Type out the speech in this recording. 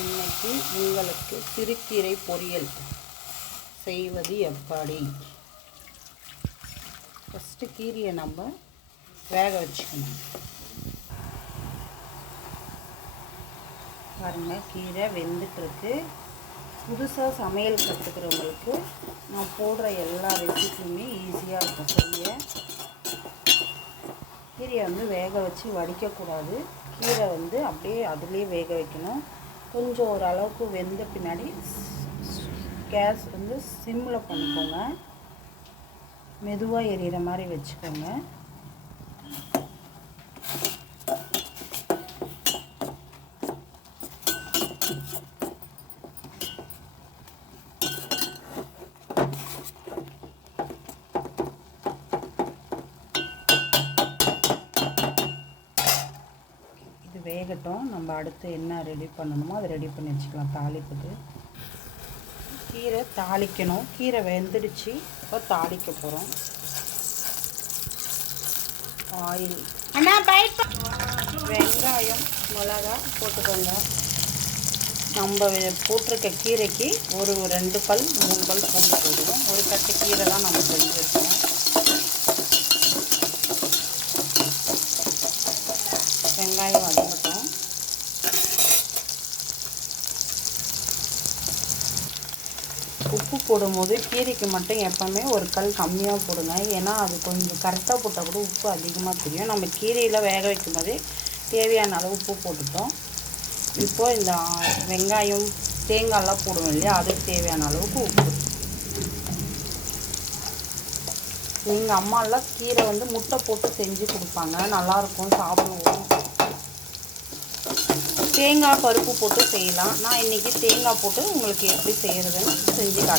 இன்னைக்கு உங்களுக்கு சிறுகீரை பொரியல் செய்வது எப்படி? ஃபஸ்ட்டு கீரையை நம்ம வேக வச்சுக்கணும். பாருங்கள், கீரை வெந்துட்டுருக்கு. புதுசாக சமையல் கற்றுக்கிறவங்களுக்கு நான் போடுற எல்லா ரெசிபியுமே ஈஸியாக இருக்கும் செய்ய. கீரையை வேக வச்சு வடிக்கக்கூடாது. கீரை அப்படியே அதிலே வேக வைக்கணும். கொஞ்சம் ஓரளவுக்கு வெந்த பின்னாடி கேஸ் சிம்மில் பண்ணிக்கோங்க. மெதுவாக எரியிற மாதிரி வச்சுக்கோங்க. வேகட்டும். நம்ம அடுத்து என்ன ரெடி பண்ணணுமோ அதை ரெடி பண்ணி வச்சுக்கலாம். தாளிப்புக்கு கீரை தாளிக்கணும். கீரை வெந்துடுச்சு. இப்போ தாளிக்க போகிறோம். ஆயில், வெங்காயம், மிளகா போட்டுக்கோங்க. நம்ம போட்டிருக்க கீரைக்கு ஒரு 2 பல் 3 பல் பூண்டு போடுவோம். ஒரு கட்டு கீரை தான் நம்ம செஞ்சுருக்கோம். வெங்காயம் வதங்கட்டும். உப்பு போடும்போது கீரைக்கு மட்டும் எப்போவுமே ஒரு கல் கம்மியாக போடுங்க. ஏன்னா அது கொஞ்சம் கரெக்டாக போட்டால் கூட உப்பு அதிகமாக தெரியும். நம்ம கீரையில் வேக வைக்கும் போதே தேவையான அளவு உப்பு போட்டுட்டோம். இப்போது இந்த வெங்காயம், தேங்காயெல்லாம் போடுவோம் இல்லையா, அதுக்கு தேவையான அளவுக்கு உப்பு. எங்கள் அம்மாலாம் கீரை முட்டை போட்டு செஞ்சு கொடுப்பாங்க. நல்லாயிருக்கும், சாப்பிடுவோம். தேங்காய் பருப்பு போட்டு செய்யலாம். நான் இன்றைக்கி தேங்காய் போட்டு உங்களுக்கு எப்படி செய்கிறதுன்னு செஞ்சு காட்டுறேன்.